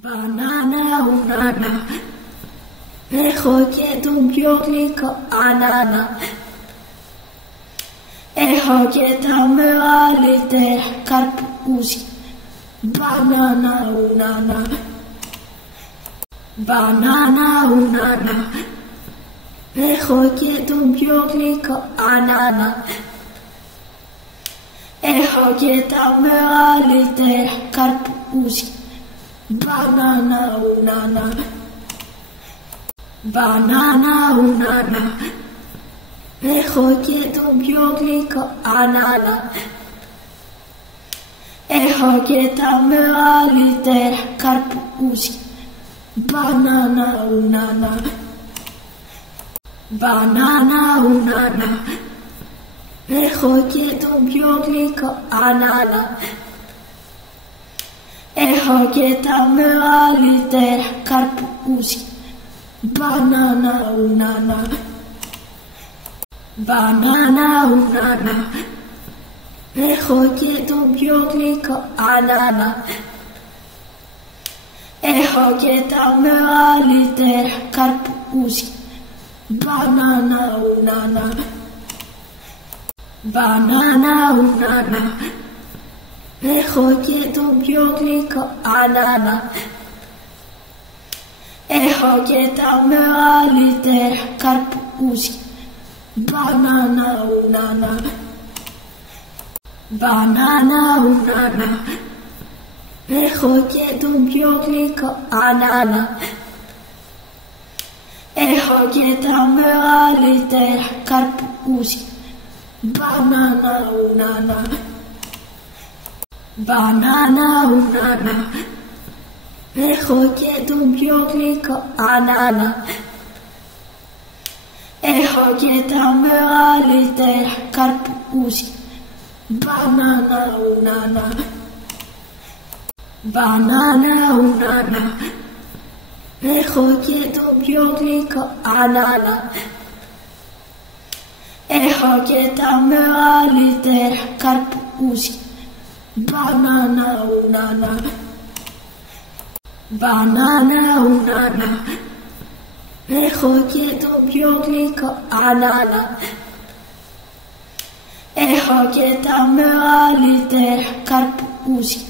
Μπανάνα ουρανά, έχω και τον πιο γλυκό ανάνα. Έχω και τα μεγαλύτερα καρπούζια. Μπανάνα ουρανά, μπανάνα ουρανά, έχω και τον πιο γλυκό ανάνα. Έχω και τα μεγαλύτερα καρπούζια. Banana unana, banana unana, έχω και τον πιο γλυκό ανάνα. Έχω και τα μεγαλύτερα καρπούζια. Banana unana, banana unana, έχω και τον πιο γλυκό ανάνα. Έχω και τα μεγαλύτερα καρπούζια. Banana unana, banana unana, έχω και τον πιο γλυκό ανάνα. Έχω και τα μεγαλύτερα καρπούζια. Banana unana, banana unana, έχω και τον πιο γλυκό ανάνα. Έχω και τα μεγαλύτερα καρπούζια. Banana unana, banana unana, έχω και τον πιο γλυκό ανάνα. Έχω και τα μεγαλύτερα καρπούζια. Banana unana, banana unana, έχω και τον πιο γλυκό ανάνα. Έχω και τα μεγαλύτερα καρπούζια. Banana unana, banana unana, έχω και τον πιο γλυκό ανάνα. Έχω και τα μεγαλύτερα καρπούζια. Banana unana, banana unana, έχω και τον πιο γλυκό ανάνα. Έχω και τα μεγαλύτερα καρπούζια.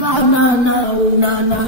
Banana unana.